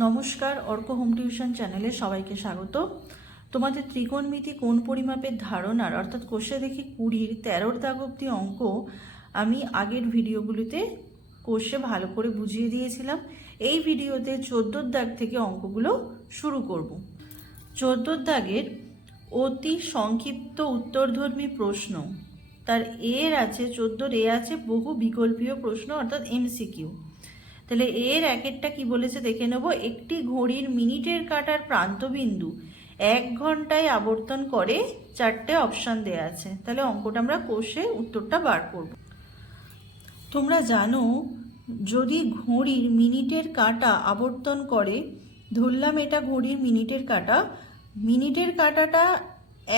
নমস্কার, Arka home tuition চ্যানেলে সবাইকে স্বাগত। তোমাদের ত্রিকোণমিতি কোণ পরিমাপের ধারণার অর্থাৎ কোষে দেখি 20-র 13 দাগ অবধি অঙ্ক আমি আগের ভিডিওগুলিতে কোষে ভালো করে বুঝিয়ে দিয়েছিলাম। এই ভিডিওতে 14 দাগ থেকে অঙ্কগুলো শুরু করব। 14 দাগের অতি সংক্ষিপ্ত উত্তরধর্মী প্রশ্ন, তার এর আছে 14 এ আছে বহু বিকল্পীয় প্রশ্ন অর্থাৎ এমসিকিউ। তাহলে এর একেরটা কি বলেছে দেখে নেব। একটি ঘড়ির মিনিটের কাঁটার প্রান্তবিন্দু 1 ঘন্টায় আবর্তন করে, 4টে অপশান দেয়া আছে। তাহলে অঙ্কটা আমরা কোষে উত্তরটা বার করব। তোমরা জানো, যদি ঘড়ির মিনিটের কাঁটা আবর্তন করে, ধরলাম এটা ঘড়ির মিনিটের কাঁটা, মিনিটের কাঁটাটা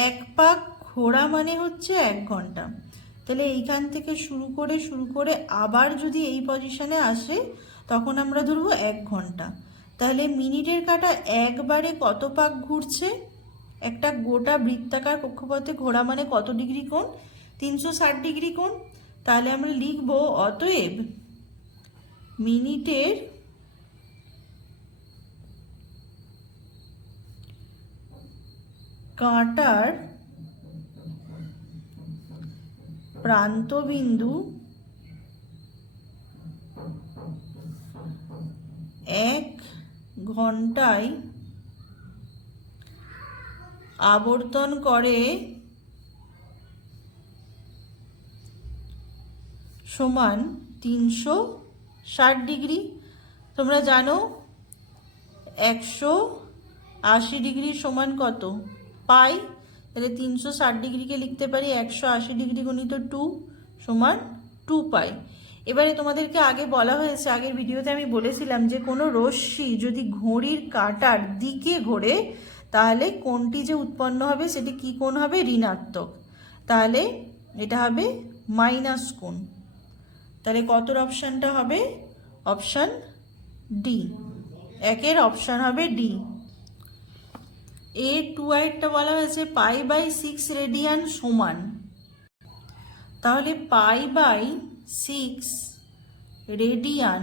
1 পাক ঘোরা মানে হচ্ছে 1 ঘন্টা। তাহলে এইখান থেকে শুরু করে আবার যদি এই পজিশনে আসে তখন আমরা ধরবো 1 ঘন্টা। তাহলে মিনিটের কাঁটা একবারে কত পাক ঘুরছে? একটা গোটা বৃত্তাকার কক্ষপথে ঘোরা মানে কত ডিগ্রি কোণ? 360 ডিগ্রি কোণ। তাহলে আমরা লিখব অতএব মিনিটের কাঁটার প্রান্তবিন্দু 1 ঘন্টায় আবর্তন করে সমান 360 ডিগ্রি। তোমরা জানো 180 ডিগ্রি সমান কত? পাই। তাহলে 360 ডিগ্রিকে লিখতে পারি 180 ডিগ্রি গুণিত 2 সমান 2 পাই। এবারে তোমাদেরকে আগে বলা হয়েছে, আগের ভিডিওতে আমি বলেছিলাম যে কোনো রশ্মি যদি ঘড়ির কাঁটার দিকে ঘোরে তাহলে কোণটি যে উৎপন্ন হবে সেটি কি কোণ হবে? ঋণাত্মক। তাহলে এটা হবে মাইনাস কোণ। তাহলে কতর অপশানটা হবে? অপশান ডি, একের অপশান হবে ডি। A2টা বলা হয়েছে π/6 রেডিয়ান সমান, তাহলে π/6 রেডিয়ান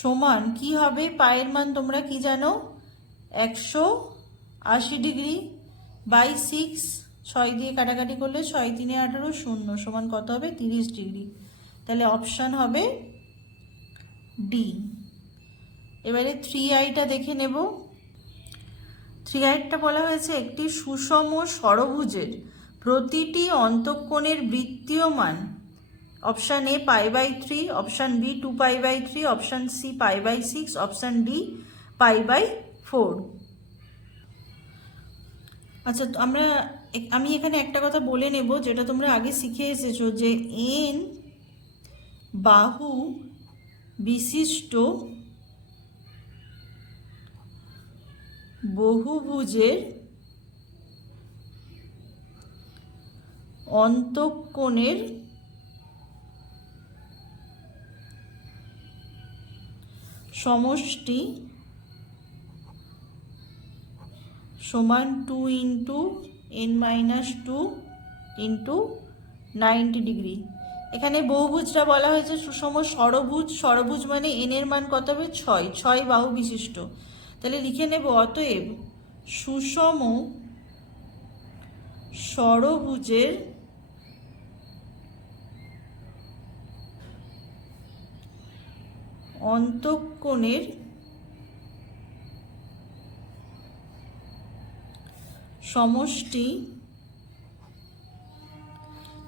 সমান কি হবে? পায়ের মান তোমরা কি জানো? 180 ডিগ্রি বাই 6, 6 দিয়ে কাটাকাটি করলে 6 × 3 = 18, 0 সমান কত হবে? 30 ডিগ্রি। তাহলে অপশান হবে ডি। এবারে 3I দেখে নেব। 3I বলা হয়েছে একটি সুষম ষড়ভুজের প্রতিটি অন্তঃকোণের বৃত্তীয় মান option A π/3, option B 2π/3, option C π/6, option D π/4। আচ্ছা, আমি এখানে একটা কথা বলে নেব যেটা তোমরা আগে শিখে এসেছো, যে এন বাহু বিশিষ্ট বহুভুজের অন্তঃকোণের সমষ্টি সমান 2 × n-2 × 90 ডিগ্রি। এখানে বহুভুজটা বলা হয়েছে সুষম ষড়ভুজ। ষড়ভুজ মানে এন এর মান কত হবে? 6 বাহু বিশিষ্ট। তাহলে লিখে নেব অতএব সুষম ষড়ভুজের অন্তঃকোণের সমষ্টি,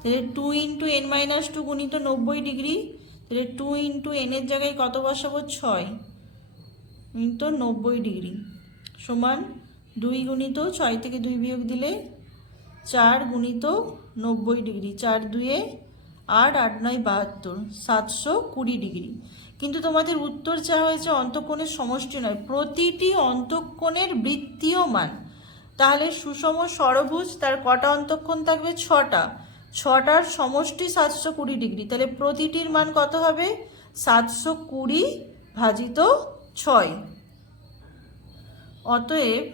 তাহলে 2 × n-2 গুণিত 90 ডিগ্রি। তাহলে 2 × n এর জায়গায় কত বসাবো? 6 গুণিত 90 ডিগ্রি সমান 2 গুণিত 6 থেকে 2 বিয়োগ দিলে 4 গুণিত 90 ডিগ্রি, 4 2 8, 8 9 72, 720 ডিগ্রি। কিন্তু তোমাদের উত্তর চাওয়া হয়েছে অন্তঃকোণের সমষ্টি নয়, প্রতিটি অন্তঃকোণের বৃত্তীয় মান। তাহলে সুষম ষড়ভুজ তার কটা অন্তঃকোণ থাকবে? 6টা। 6টার সমষ্টি 720 ডিগ্রি। তাহলে প্রতিটির মান কত হবে? 720 ভাজিত 6। অতএব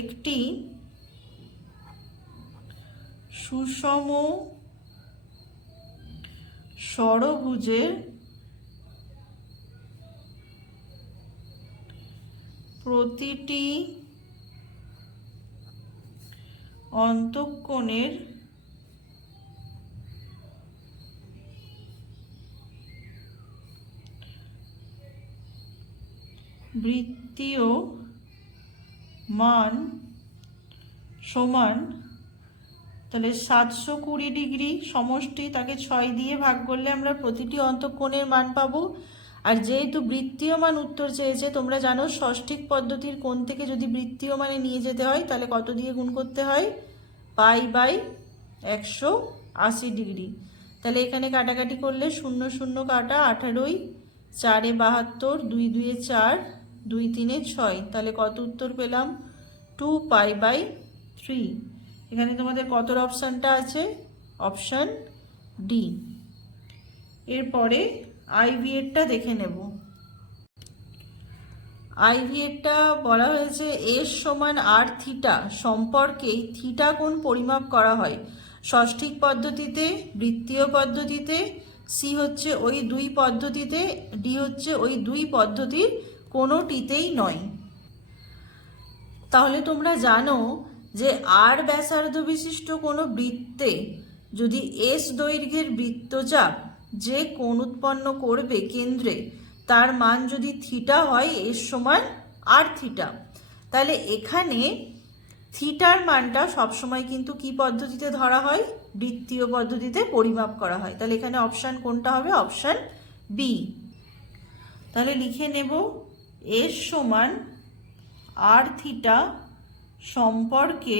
একটি সুষম ষড়ভুজের প্রতিটি অন্তঃকোণের বৃত্তীয় মান সমান, তাহলে 720 ডিগ্রি সমষ্টি, তাকে 6 দিয়ে ভাগ করলে আমরা প্রতিটি অন্তঃকোণের মান পাবো। আর যেহেতু বৃত্তীয় মান উত্তর চেয়েছে, তোমরা জানো ষষ্ঠিক পদ্ধতির কোণ থেকে যদি বৃত্তীয় মানে নিয়ে যেতে হয় তাহলে কত দিয়ে গুণ করতে হয়? π/180 ডিগ্রি। তাহলে এখানে কাটাকাটি করলে 0 0 কাটা, 18, 4 72, 2 2 4, 2 3 6, তাহলে কত উত্তর পেলাম? 2π/3। এখানে তোমাদের কতর অপশানটা আছে? Option D. এরপরে আইভিএরটা দেখে নেব। আইভিএরটা বলা হয়েছে এস সমান আর থিটা সম্পর্কেই থিটা কোণ পরিমাপ করা হয় ষষ্ঠিক পদ্ধতিতে, বৃত্তীয় পদ্ধতিতে, সি হচ্ছে ওই দুই পদ্ধতিতে, ডি হচ্ছে ওই দুই পদ্ধতির কোনোটিতেই নয়। তাহলে তোমরা জানো যে আর ব্যাসার্ধ বিশিষ্ট কোনো বৃত্তে যদি এস দৈর্ঘ্যের বৃত্তচাপ যে কোণ উৎপন্ন করবে কেন্দ্রে, তার মান যদি থিটা হয় এস সমান আর থিটা, তাহলে এখানে থিটার মানটা সবসময় কিন্তু কি পদ্ধতিতে ধরা হয়? বৃত্তীয় পদ্ধতিতে পরিমাপ করা হয়। তাহলে এখানে অপশান কোনটা হবে? Option B. তাহলে লিখে নেব এস সমান আর থিটা সম্পর্কে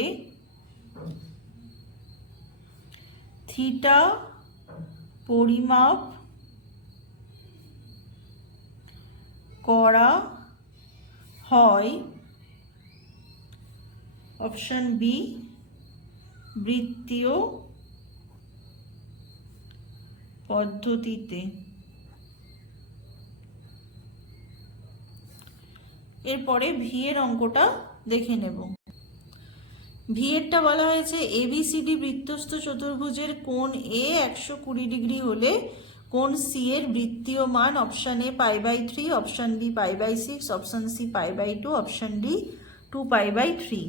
থিটা পরিমাপ করা হয় অপশান বি বৃত্তীয় পদ্ধতিতে। এরপরে ভি এর অঙ্কটা দেখে নেব। ভি এরটা বলা হয়েছে এবিসিডি বৃত্তস্থ চতুর্ভুজের কোণ এ 120 ডিগ্রি হলে কোণ সি এর বৃত্তীয় মান option A π/3, option B π/6, option C π/2, option D 2π/3।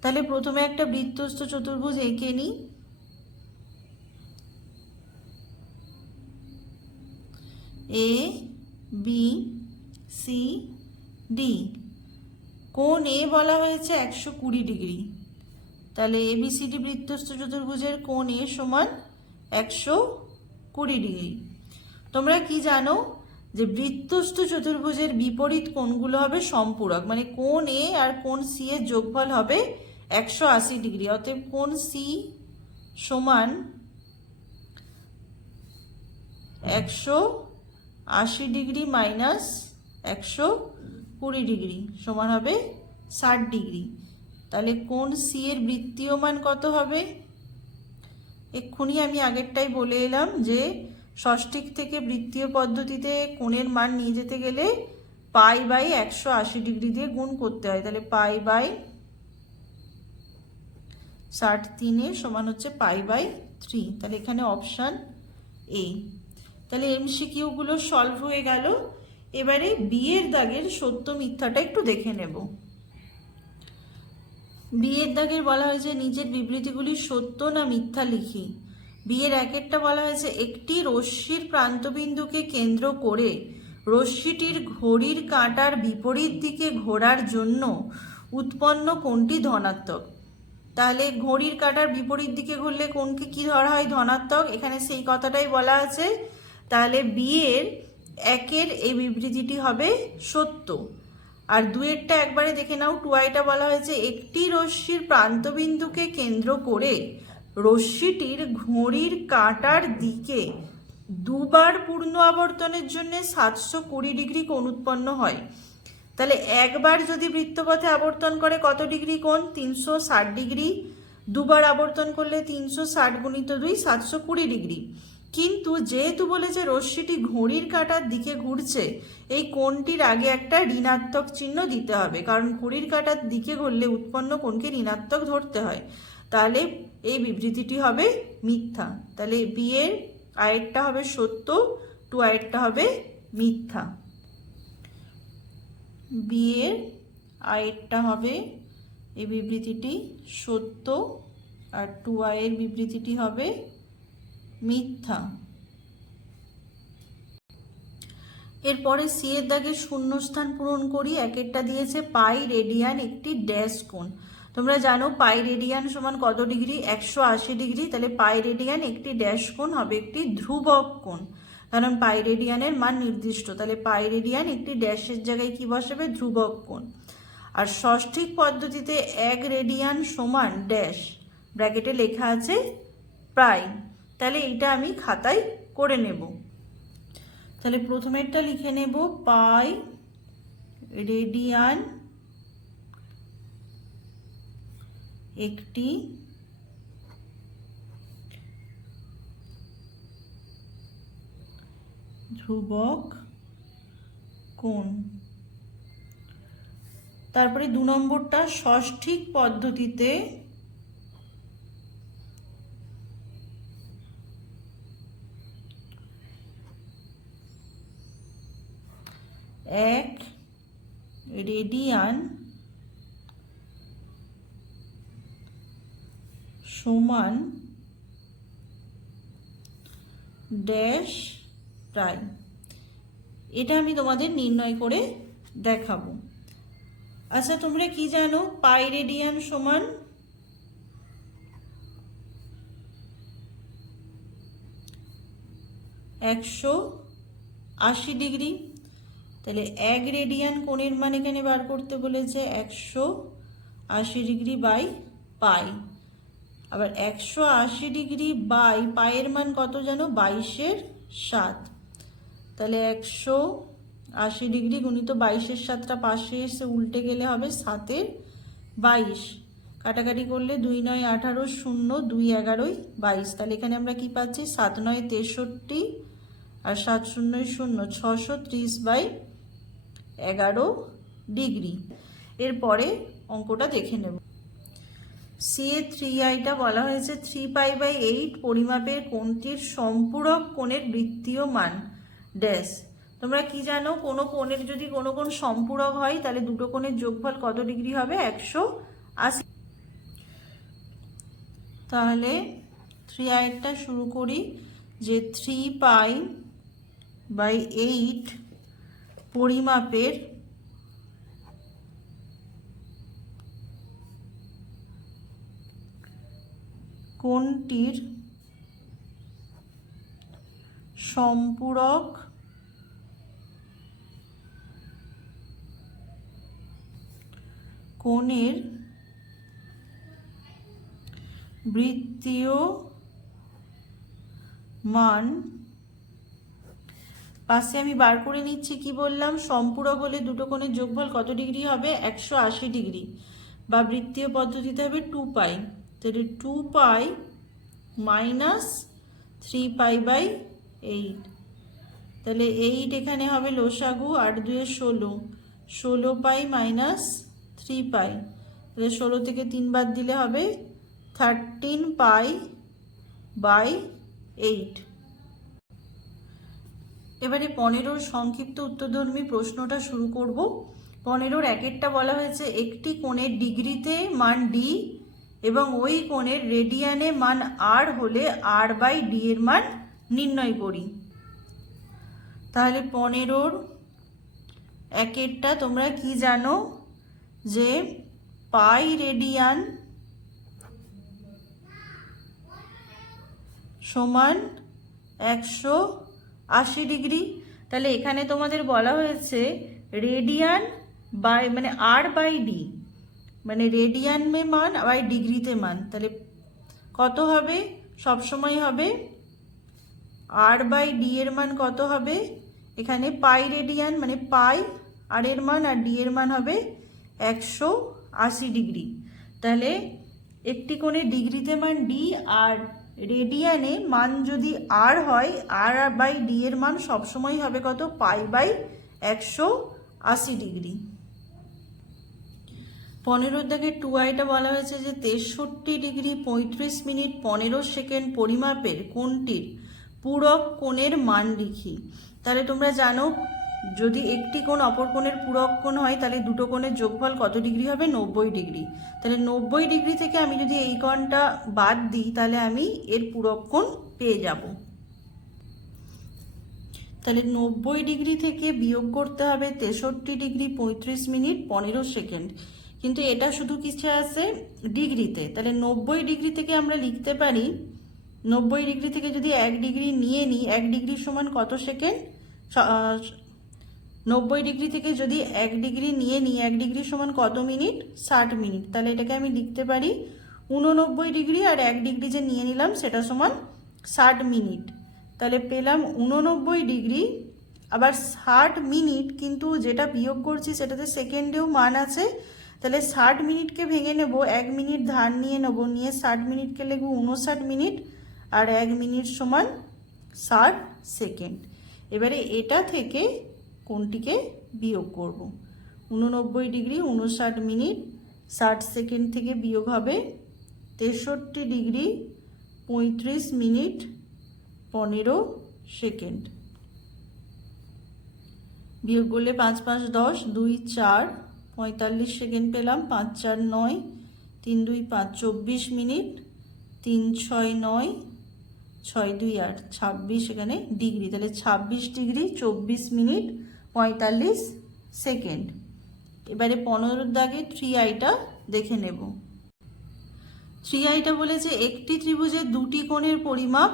তাহলে প্রথমে একটা বৃত্তস্থ চতুর্ভুজ এঁকে নিই। এ বি সি ডি, কোণ এ বলা হয়েছে 120 ডিগ্রি, তাহলে এবিসিডি বৃত্তস্থ চতুর্ভুজের কোণ এ সমান 120 ডিগ্রি। তোমরা কি জানো যে বৃত্তস্থ চতুর্ভুজের বিপরীত কোণগুলো হবে সম্পূরক, মানে কোণ এ আর কোণ সি এর যোগফল হবে 180 ডিগ্রি। অতএব কোণ সি সমান 180 ডিগ্রি মাইনাস 120 ডিগ্রি সমান হবে 60 ডিগ্রি। তাহলে কোণ সি এর বৃত্তীয় মান কত হবে? এক্ষুনি আমি আগেরটাই বলে এলাম যে ষষ্ঠিক থেকে বৃত্তীয় পদ্ধতিতে কোণের মান নিয়ে যেতে গেলে π/180 ডিগ্রি দিয়ে গুণ করতে হয়। তাহলে π/63 সমান হচ্ছে π/3। তাহলে এখানে অপশান এ। তাহলে এমসিকিউগুলো সলভ হয়ে গেল। এবারে বি এর দাগের সত্য মিথ্যাটা একটু দেখে নেব। বি এর দাগের বলা হয়েছে নিচের বিবৃতিগুলি সত্য না মিথ্যা লিখি। বি এর একেরটা বলা হয়েছে একটি রশ্মির প্রান্তবিন্দুকে কেন্দ্র করে রশ্মিটির ঘড়ির কাঁটার বিপরীত দিকে ঘোরার জন্য উৎপন্ন কোণটি ধনাত্মক। তাহলে ঘড়ির কাঁটার বিপরীত দিকে ঘুরলে কোণকে কি ধরা হয়? ধনাত্মক। এখানে সেই কথাটাই বলা আছে। তাহলে বি এর একের এই বিবৃতিটি হবে সত্য। আর দুয়েরটা একবারে দেখে নাও। টুয়াইটা বলা হয়েছে একটি রশ্মির প্রান্তবিন্দুকে কেন্দ্র করে রশ্মিটির ঘড়ির কাঁটার দিকে দুবার পূর্ণ আবর্তনের জন্য 720 ডিগ্রি কোণ উৎপন্ন হয়। তাহলে একবার যদি বৃত্তপথে আবর্তন করে কত ডিগ্রি কোণ? 360 ডিগ্রি। দুবার আবর্তন করলে 360 গুণিত 2 720 ডিগ্রি। কিন্তু যেহেতু বলেছে রশ্মিটি ঘড়ির কাঁটার দিকে ঘুরছে, এই কোণটির আগে একটা ঋণাত্মক চিহ্ন দিতে হবে, কারণ ঘড়ির কাঁটার দিকে ঘুরলে উৎপন্ন কোণকে ঋণাত্মক ধরতে হয়। তাহলে এই বিবৃতিটি হবে মিথ্যা। তাহলে বি এর আয়েরটা হবে সত্য, টু আয়েরটা হবে মিথ্যা। বি এর আইয়েরটা হবে এই বিবৃতিটি সত্য, আর 2i এর বিবৃতিটি হবে মিথ্যা। এরপরে সি এর দাগে শূন্যস্থান পূরণ করি। একেরটা দিয়েছে পাই রেডিয়ান একটি ড্যাশ কোণ। তোমরা জানো পাই রেডিয়ান সমান কত ডিগ্রি? 180 ডিগ্রি। তাহলে পাই রেডিয়ান একটি ড্যাশ কোণ হবে একটি ধ্রুবক কোণ, কারণ পাই রেডিয়ানের মান নির্দিষ্ট। তাহলে পাই রেডিয়ান একটি ড্যাশের জায়গায় কি বসাবে? ধ্রুবক কোণ। আর ষষ্ঠিক পদ্ধতিতে 1 রেডিয়ান সমান ড্যাশ, ব্র্যাকেটে লেখা আছে প্রাইম। তাহলে এইটা আমি খাতায় করে নেব। তাহলে প্রথমেরটা লিখে নেব, পাই রেডিয়ান একটি ধ্রুবক কোণ। তারপরে 2 নম্বরটা ষষ্ঠিক পদ্ধতিতে এক রেডিয়ান সমান ড্যাশ প্রাইম। এটা আমি তোমাদের নির্ণয় করে দেখাবো। আচ্ছা, তোমরা কি জানো পাই রেডিয়ান সমান একশো 80 ডিগ্রি। তাহলে 1 রেডিয়ান কোণের মান এখানে বার করতে বলেছে 180 ডিগ্রি বাই পাই। আবার 180 ডিগ্রি বাই পাইয়ের মান কত জানো? 22/7। তাহলে 180 ডিগ্রি গুণিত 22/7টা পাশে এসে উল্টে গেলে হবে 7/22। কাটাকাটি করলে 2 9 18, 0 2 11 22। তাহলে এখানে আমরা কি পাচ্ছি? 7 9 63 আর 7 0 0 630/11 ডিগ্রি। এরপরে অঙ্কটা দেখে নেব। সি এ 3iটা বলা হয়েছে 3π/8 পরিমাপের কোণটির সম্পূরক কোণের বৃত্তীয় মান ড্যাশ। তোমরা কি জানো কোনো কোণের যদি কোনো কোণ সম্পূরক হয় তাহলে দুটো কোণের যোগফল কত ডিগ্রি হবে? 180। তাহলে 3iটা শুরু করি যে 3π/8 পরিমাপের কোণটির সম্পূরক কোণের বৃত্তীয় মান। পাশে আমি বার করে নিচ্ছি, কি বললাম? সম্পূরক হলে দুটো কোণের যোগফল কত ডিগ্রি হবে? 180 ডিগ্রি, বা বৃত্তীয় পদ্ধতিতে হবে 2π। তাহলে 2π মাইনাস 3π/8। তাহলে 8 এখানে হবে লসাগু, 8 2 16, 16π মাইনাস 3π। তাহলে 16 থেকে 3 বাদ দিলে হবে 13π/8। এবারে 15 সংক্ষিপ্ত উত্তরধর্মী প্রশ্নটা শুরু করব। 15 একেরটা বলা হয়েছে একটি কোণের ডিগ্রিতে মান ডি এবং ওই কোণের রেডিয়ানে মান আর হলে r/d এর মান নির্ণয় করি। তাহলে 15 একেরটা তোমরা কি জানো যে পাই রেডিয়ান সমান 180 ডিগ্রি। তাহলে এখানে তোমাদের বলা হয়েছে রেডিয়ান বাই মানে r/d, মানে রেডিয়ানে মান বাই ডিগ্রিতে মান। তাহলে কত হবে? সবসময় হবে r/d এর মান কত হবে? এখানে পাই রেডিয়ান মানে পাই আর এর মান আর ডি এর মান হবে 180 ডিগ্রি। তাহলে একটি কোণের ডিগ্রিতে মান ডি আর রেডিয়ানে মান যদি আর হয়, r/d এর মান সবসময় হবে কত? π/180 ডিগ্রি। 15 দাগে 2iটা বলা হয়েছে যে 63 ডিগ্রি 35 মিনিট 15 সেকেন্ড পরিমাপের কোণটির পূরক কোণের মান লিখি। তাহলে তোমরা জানো যদি একটি কোণ অপর কোণের পূরক কোণ হয় তাহলে দুটো কোণের যোগফল কত ডিগ্রি হবে? 90 ডিগ্রি। তাহলে 90 ডিগ্রি থেকে আমি যদি এই কোণটা বাদ দিই তাহলে আমি এর পূরক কোণ পেয়ে যাব। তাহলে 90 ডিগ্রি থেকে বিয়োগ করতে হবে 63 ডিগ্রি 35 মিনিট 15 সেকেন্ড। কিন্তু এটা শুধু কিসে আছে? ডিগ্রিতে। তাহলে 90 ডিগ্রি থেকে আমরা লিখতে পারি, 90 ডিগ্রি থেকে যদি 1 ডিগ্রি নিয়ে নিই, 1 ডিগ্রি সমান কত সেকেন্ড? 90 ডিগ্রি থেকে যদি 1 ডিগ্রি নিয়ে নিই, 1 ডিগ্রি সমান কত মিনিট? 60 মিনিট। তাহলে এটাকে আমি লিখতে পারি 89 ডিগ্রি আর 1 ডিগ্রি যে নিয়ে নিলাম সেটা সমান 60 মিনিট। তাহলে পেলাম 89 ডিগ্রি, আবার 60 মিনিট, কিন্তু যেটা বিয়োগ করছি সেটাতে সেকেন্ডেও মান আছে। তাহলে 60 মিনিটকে ভেঙে নেব, 1 মিনিট ধার নিয়ে নেব, নিয়ে 60 মিনিটকে লিখব 59 মিনিট, আর 1 মিনিট সমান 60 সেকেন্ড। এবারে এটা থেকে কোনটিকে বিয়োগ করব? 89 ডিগ্রি 59 মিনিট 60 সেকেন্ড থেকে বিয়োগ হবে 63 ডিগ্রি 35 মিনিট 15 সেকেন্ড। বিয়োগ করলে 5 5 10, 2 4 45 সেকেন্ড পেলাম, 5 4 9, 3 2 5 24 মিনিট, 3 6 9, 6 2 8 26 এখানে ডিগ্রি। তাহলে 26 ডিগ্রি 24 মিনিট 45 সেকেন্ড। এবারে 15 দাগে 3i-টা দেখে নেব। 3i-টা বলেছে একটি ত্রিভুজের দুটি কোণের পরিমাপ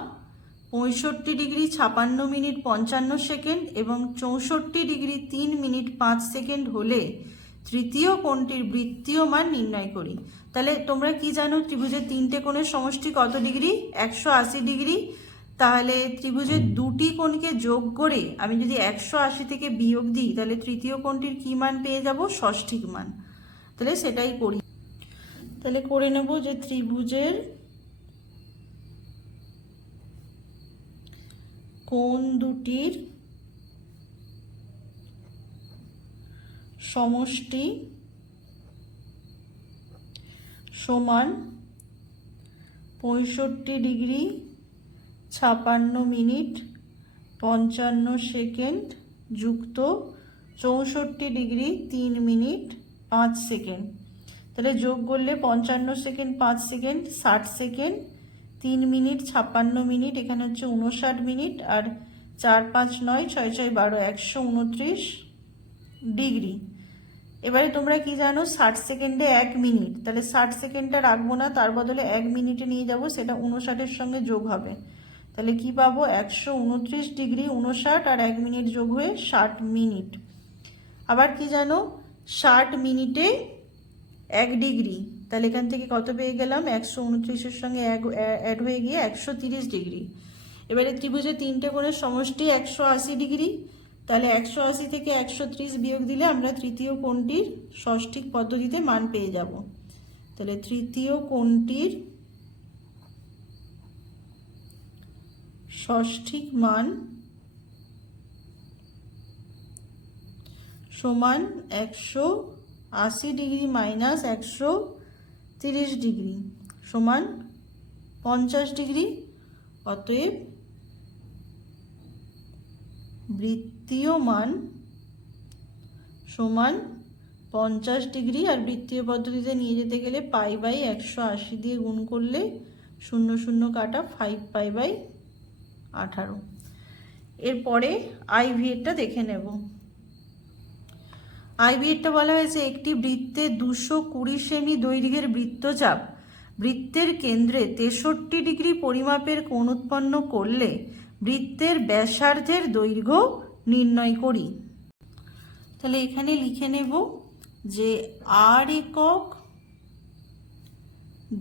65 ডিগ্রি 56 মিনিট 55 সেকেন্ড এবং 64 ডিগ্রি 3 মিনিট 5 সেকেন্ড হলে তৃতীয় কোণটির বৃত্তীয় মান নির্ণয় করি। তাহলে তোমরা কি জানো ত্রিভুজের তিনটে কোণের সমষ্টি কত ডিগ্রি? 180 ডিগ্রি। তাহলে ত্রিভুজের দুটি কোণকে যোগ করে আমি যদি 180 থেকে বিয়োগ দিই তাহলে তৃতীয় কোণটির কি মান পেয়ে যাব? ষষ্ঠিক মান। তাহলে সেটাই করি। তাহলে করে নেব যে ত্রিভুজের কোণ দুটির সমষ্টি সমান 65 ডিগ্রি 56 মিনিট 55 সেকেন্ড যুক্ত 64 ডিগ্রি 3 মিনিট 5 সেকেন্ড। তাহলে যোগ করলে 55 second 5 second 60 second, 3 minute 56 minute, এখানে হচ্ছে 59 মিনিট, আর 4 5 9 6 6 12 129 ডিগ্রি। এবারে তোমরা কি জানো 60 সেকেন্ডে 1 মিনিট, তাহলে 60 সেকেন্ডটা রাখবো না, তার বদলে 1 মিনিটে নিয়ে যাব, সেটা 59-এর সঙ্গে যোগ হবে। তাহলে কি পাবো? 129 ডিগ্রি 59 আর 1 মিনিট যোগ হয়ে 60 মিনিট। আবার কি জানো 60 মিনিটে 1 ডিগ্রি, তাহলে এখান থেকে কত পেয়ে গেলাম? 129-এর সঙ্গে অ্যাড হয়ে গিয়ে 130 ডিগ্রি। এবারে ত্রিভুজের তিনটে কোণের সমষ্টি 180 ডিগ্রি, তাহলে 180 থেকে 130 বিয়োগ দিলে আমরা তৃতীয় কোণটির ষষ্ঠিক পদ্ধতিতে মান পেয়ে যাব। তাহলে তৃতীয় কোণটির ষষ্ঠিক মান সমান 180 ডিগ্রি মাইনাস 130 ডিগ্রি সমান 50 ডিগ্রি। অতএব বৃত্তীয় মান সমান 50 ডিগ্রি, আর বৃত্তীয় পদ্ধতিতে নিয়ে যেতে গেলে পাই বাই 180 দিয়ে গুণ করলে 0 0 কাটা 5 পাই বাই 18। এরপরে আইভিএরটা দেখে নেব। আইভিএরটা বলা হয়েছে একটি বৃত্তে 220 সেমি দৈর্ঘ্যের বৃত্তচাপ বৃত্তের কেন্দ্রে 63 ডিগ্রি পরিমাপের কোণ উৎপন্ন করলে বৃত্তের ব্যাসার্ধের দৈর্ঘ্য নির্ণয় করি। তাহলে এখানে লিখে নেব যে আর একক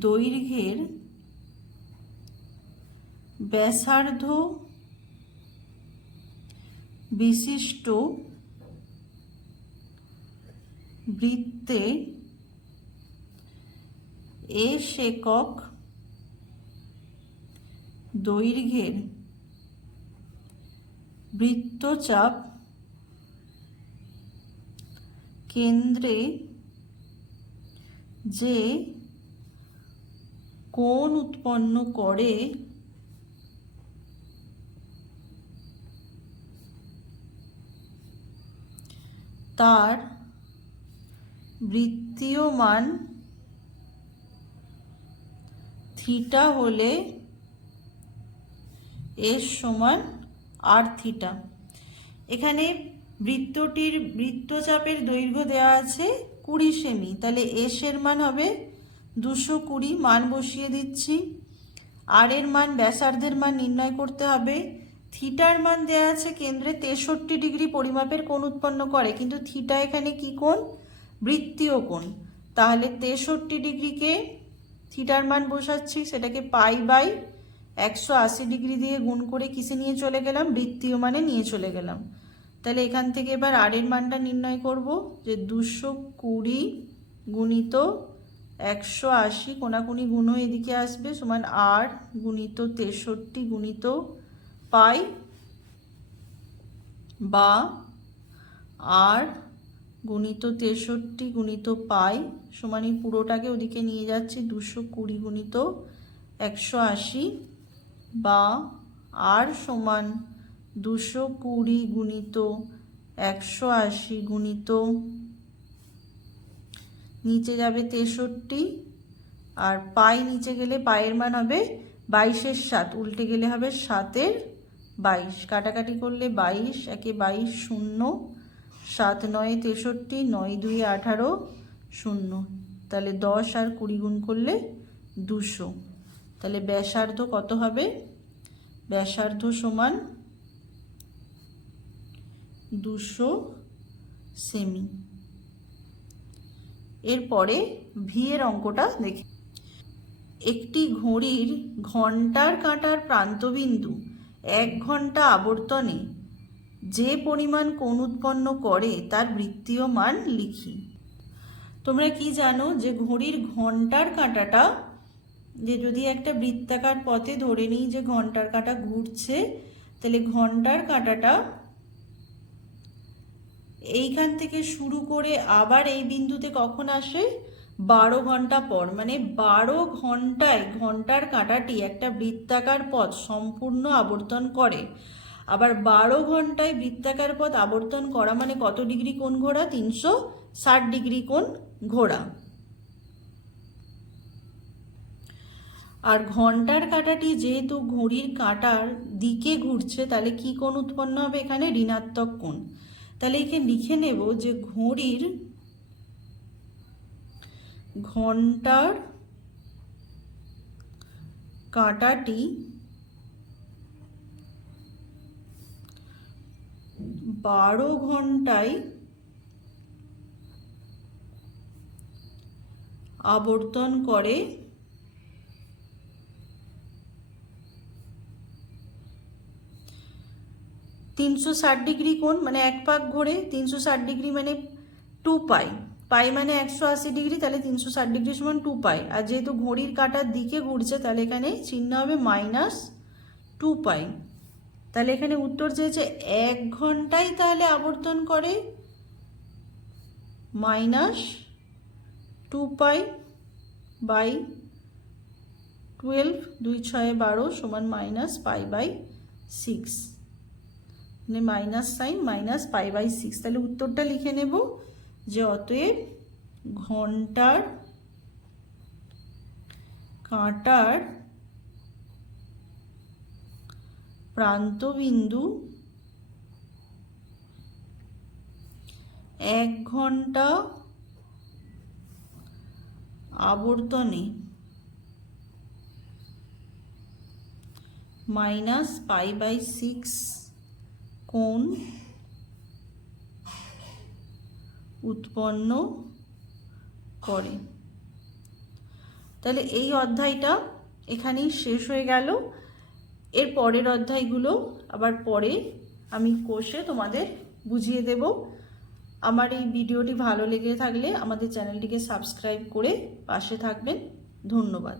দৈর্ঘ্যের ব্যাসার্ধ বিশিষ্ট বৃত্তে এস একক দৈর্ঘ্যের বৃত্তচাপ কেন্দ্রে যে কোণ উৎপন্ন করে তার বৃত্তীয় মান থিটা হলে এস সমান আর থিটা। এখানে বৃত্তটির বৃত্তচাপের দৈর্ঘ্য দেওয়া আছে 20 সেমি, তাহলে এস এর মান হবে 220, মান বসিয়ে দিচ্ছি। আর এর মান, ব্যাসার্ধের মান নির্ণয় করতে হবে। থিটার মান দেওয়া আছে কেন্দ্রে 63 ডিগ্রি পরিমাপের কোণ উৎপন্ন করে, কিন্তু থিটা এখানে কি কোণ? বৃত্তীয় কোণ। তাহলে 63 ডিগ্রিকে থিটার মান বসাচ্ছি, সেটাকে পাই বাই 180 ডিগ্রি দিয়ে গুণ করে কিসে নিয়ে চলে গেলাম? বৃত্তীয় মানে নিয়ে চলে গেলাম। তাহলে এখান থেকে এবার আর এর মানটা নির্ণয় করব, যে 220 গুণিত 180, কোনাকুনি গুণ হয়ে এদিকে আসবে, সমান আর গুণিত 63 গুণিত পাই, বা আর গুণিত 63 গুণিত পাই সমান এই পুরোটাকে ওদিকে নিয়ে যাচ্ছি 220 গুণিত 180, বা আর সমান 220 গুণিত 180 গুণিত নিচে যাবে 63, আর পাই নিচে গেলে পায়ের মান হবে 22 এর 7, উল্টে গেলে হবে 7 এর 22, কাটাকাটি করলে 22 একে 22 0, 7 9 63, 9 2 18 0, তাহলে 10 আর 20 গুণ করলে 200। তাহলে ব্যাসার্ধ কত হবে? ব্যাসার্ধ সমান 200 সেমি। এরপরে ভি এর অঙ্কটা দেখি। একটি ঘড়ির ঘন্টার কাঁটার প্রান্তবিন্দু 1 ঘন্টা আবর্তনে যে পরিমাণ কোণ উৎপন্ন করে তার বৃত্তীয় মান লিখি। তোমরা কি জানো যে ঘড়ির ঘন্টার কাঁটাটা, যে যদি একটা বৃত্তাকার পথে ধরে নিই যে ঘন্টার কাঁটা ঘুরছে, তাহলে ঘন্টার কাঁটাটা এইখান থেকে শুরু করে আবার এই বিন্দুতে কখন আসে? 12 ঘন্টা পর, মানে 12 ঘন্টায় ঘন্টার কাঁটাটি একটা বৃত্তাকার পথ সম্পূর্ণ আবর্তন করে। আবার 12 ঘন্টায় বৃত্তাকার পথ আবর্তন করা মানে কত ডিগ্রি কোণ ঘোরা? 360 ডিগ্রি কোণ ঘোরা। আর ঘন্টার কাঁটাটি যেহেতু ঘড়ির কাঁটার দিকে ঘুরছে, তাহলে কি কোণ উৎপন্ন হবে? এখানে ঋণাত্মক কোণ। তাহলে এখানে লিখে নেব যে ঘড়ির ঘন্টার কাঁটাটি 12 ঘন্টায় আবর্তন করে 360 ডিগ্রি কোণ, মানে এক পাক ঘোরে 360 ডিগ্রি মানে 2 পাই, পাই মানে 180 ডিগ্রি, তাহলে 360 ডিগ্রি সমান 2 পাই। আর যেহেতু ঘড়ির কাঁটার দিকে ঘুরছে, তাহলে এখানে চিহ্ন হবে -2 পাই। তাহলে এখানে উত্তর চেয়েছে 1 ঘন্টায় তাহলে আবর্তন করে -2 পাই বাই 12, 2 6 12 সমান -π/6, মানে মাইনাস সাইন -π/6। তাহলে উত্তরটা লিখে নেব যে অতএব ঘন্টার কাঁটার প্রান্তবিন্দু 1 ঘন্টা আবর্তনে -π/6 কোণ উৎপন্ন করে। তাহলে এই অধ্যায়টা এখানেই শেষ হয়ে গেল। এর পরের অধ্যায়গুলো আবার পরে আমি কোষে তোমাদের বুঝিয়ে দেব। আমার এই ভিডিওটি ভালো লেগে থাকলে আমাদের চ্যানেলটিকে সাবস্ক্রাইব করে পাশে থাকবেন। ধন্যবাদ।